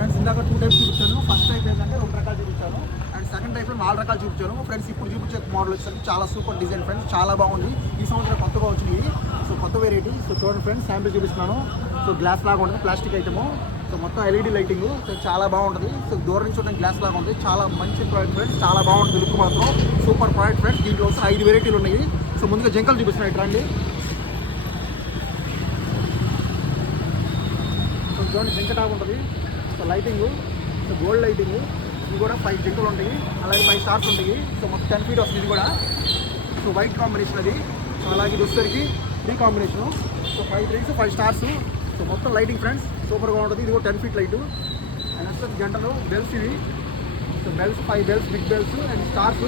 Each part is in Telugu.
ఫ్రెండ్స్ ఇందాక 2 టైప్స్ చూపించాను. ఫస్ట్ టైప్ ఏంటంటే 2 రకాలు చూపించాను అండ్ సెకండ్ టైప్లో 4 రకాలు చూపించాను. ఫ్రెండ్స్ ఇప్పుడు చూపించే మోడల్ వచ్చేసరికి చాలా సూపర్ డిజైన్ ఫ్రెండ్స్, చాలా బాగుంది. ఈ సంవత్సరం కొత్తగా వచ్చింది. సో కొత్త వెరైటీ. సో చూడండి ఫ్రెండ్స్, శాంపిల్ చూపిస్తున్నాను. సో గ్లాస్ లాగా ఉంటుంది, ప్లాస్టిక్ ఐటమ్. సో మొత్తం ఎల్ఈడి లైటింగ్. సో చాలా బాగుంటుంది. సో దూరం నుంచి చూడడానికి గ్లాస్ లాగా ఉంది. చాలా మంచి ప్రోడక్ట్ ఫ్రెండ్స్, చాలా బాగుంటుంది. లుక్ మాత్రం సూపర్ ప్రోడక్ట్ ఫ్రెండ్స్. దీంట్లో 5 వెరైటీలు ఉన్నాయి. సో ముందుగా జంకలు చూపిస్తున్నాయి రండి. సో చూడండి జంక టాప్ ఉంటుంది. So lighting, so gold lighting. ఇవి కూడా 5 జంకలు ఉంటాయి, అలాగే 5 స్టార్స్ ఉంటాయి. సో మొత్తం 10 ఫీట్ వస్తుంది ఇది కూడా. సో వైట్ కాంబినేషన్ అది. సో అలాగే ఇది వచ్చేసరికి 3 combination. So 5 rings 5 stars. So మొత్తం లైటింగ్ ఫ్రెండ్స్ సూపర్గా ఉంటుంది. ఇది కూడా 10 ఫీట్ లైటు. అండ్ నెక్స్ట్ గంటలు బెల్స్ ఇవి. So bells 5 bells, big bells and stars.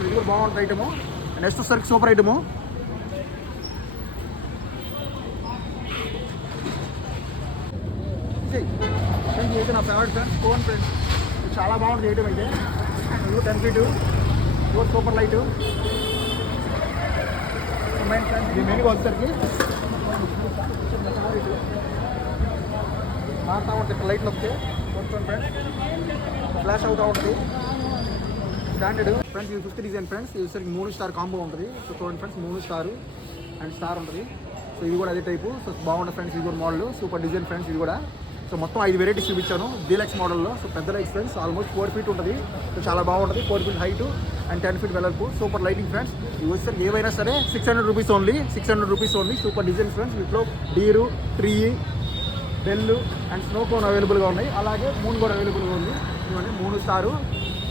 ఇది కూడా బాగుంటుంది ఐటము. నెక్స్ట్ వచ్చేసరికి సూపర్ ఐటము. ఫ్రెండ్స్ అయితే నా ఫేవరెట్ ఫ్రెండ్స్ కోన్ ఫ్రెండ్స్, చాలా బాగుంటుంది ఐటమ్ అయితే. ఇది 10 ఫీటు. ఇది సూపర్ లైటు. మెయిన్ ఫ్రెండ్స్ ఇది మెయిన్గా వచ్చేసరికి మారుతూ ఉంటుంది. ఇక్కడ లైట్లు వస్తే మొత్తం ఫ్రెండ్స్ ఫ్లాష్ అవుతూ ఉంటుంది. స్టాండర్డ్ ఫ్రెండ్స్ ఇది 5th డిజైన్ ఫ్రెండ్స్. ఇది వచ్చేసరికి 3 స్టార్ కాంబో ఉంటుంది. సో చూడండి ఫ్రెండ్స్ 3 స్టార్ అండ్ స్టార్ ఉంటుంది. సో ఇది కూడా అదే టైపు. సో బాగుంటుంది ఫ్రెండ్స్. ఇది కూడా మోడల్ సూపర్ డిజైన్ ఫ్రెండ్స్. ఇది కూడా సో మొత్తం 5 వెరైటీస్ చూపించాను డీలక్స్ మోడల్లో. సో పెద్ద లైట్స్ ఫ్రెండ్స్, ఆల్మోస్ట్ 4 ఫీట్ ఉంటుంది. సో చాలా బాగుంటుంది. 4 ఫీట్ హైట్ అండ్ 10 ఫీట్ వెడల్పు. Super lighting friends. ఇవి వచ్చేసరికి ఏవైనా సరే 600 rupees only. 600 rupees only. Super design friends. వీటిలో deer, tree, bell and snow cone అవైలబుల్గా ఉన్నాయి. అలాగే మూన్ కూడా అవైలబుల్గా ఉంది. ఇవన్నీ 3 star.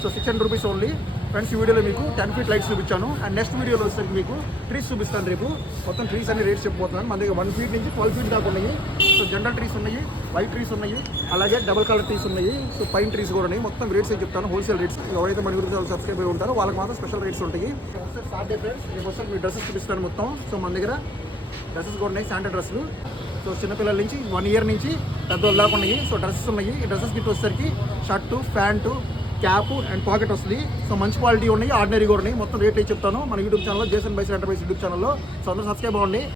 So 600 rupees only friends. ఈ వీడియోలో మీకు 10 ఫీట్ లైట్స్ చూపించాను అండ్ నెక్స్ట్ వీడియోలో వచ్చేసరికి మీకు ట్రీస్ చూపిస్తాను. రేపు మొత్తం ట్రీస్ అన్ని రేట్స్ చెప్పిపోతున్నాను. మన దగ్గర 1 ఫీట్ నుంచి 12 ఫీట్ దాకా ఉన్నాయి. సో జనరల్ ట్రీస్ ఉన్నాయి, వైట్ ట్రీస్ ఉన్నాయి, అలాగే డబుల్ కలర్ ట్రీస్ ఉన్నాయి. సో పైన్ ట్రీస్ కూడా ఉన్నాయి. మొత్తం రేట్స్ అయితే చెప్తాను, హోల్సేల్ రేట్స్. ఎవరైతే మన గురించి సబ్స్క్రైబ్ అయి ఉంటారో వాళ్ళకి మాత్రం స్పెషల్ రేట్స్ ఉంటాయి. సాటర్డే ఫ్రెండ్స్ రేపు వస్తారు మీ డ్రెస్సెస్ చూపిస్తాను మొత్తం. సో మన దగ్గర డ్రెస్సెస్ కూడా ఉన్నాయి, శాండల్ డ్రెస్సులు. సో చిన్నపిల్లల నుంచి 1 ఇయర్ నుంచి పెద్దవాళ్ళ దాకా ఉన్నాయి. సో డ్రెస్సెస్ ఉన్నాయి. ఈ డ్రెస్సెస్ గిట్ వచ్చేసరికి shirt, pant, cap and pocket వస్తుంది. సో మంచి క్వాలిటీ ఉన్నాయి, ఆర్డినరీ కూడా ఉన్నాయి. మొత్తం రేట్ అయితే చెప్తాను మన యూట్యూబ్ ఛానల్లో, జేసన్ బైస్ ఎంటర్ప్రైజ్ యూట్యూబ్ ఛానల్లో. సో అందరూ సబ్స్క్రైబ్ అవ్వండి.